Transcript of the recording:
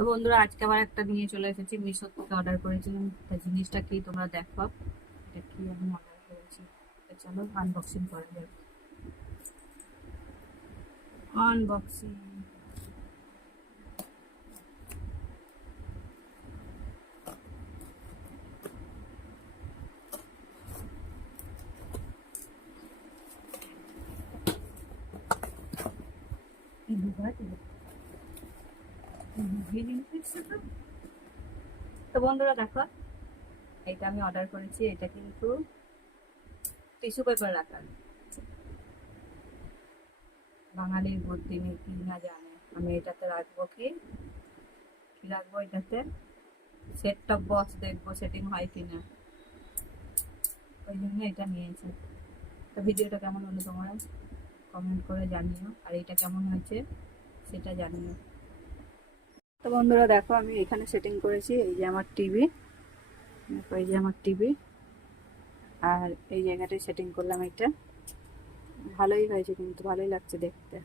তো বন্ধুরা, আজকে আবার একটা নিয়ে চলে এসেছি। মিশো থেকে অর্ডার করেছিলাম। তা জিনিসটা কি তোমরা দেখো, এটা কি আমি অর্ডার করেছি। তো চলো আনবক্সিং করা যাক। আনবক্সিং। তো বন্ধুরা দেখো, এটা আমি অর্ডার করেছি। এটা কিন্তু টিস্যু পেপার রাখার। বাঙালির বুদ্ধি নেই কি না জানে। আমি এটাতে রাখবো কি কি রাখবো এটাতে, সেট টপ বক্স দেখবো সেটিং হয় কিনা, ওই জন্য এটা নিয়েছি। তো ভিডিওটা কেমন হলো তোমরা কমেন্ট করে জানিও, আর এটা কেমন হয়েছে সেটা জানিও। তো বন্ধুরা দেখো, আমি এখানে সেটিং করেছি। এই যে আমার টিভি, এই যে আমার টিভি, আর এই জায়গাটায় সেটিং করলাম। এটা ভালোই হয়েছে, কিন্তু ভালোই লাগছে দেখতে।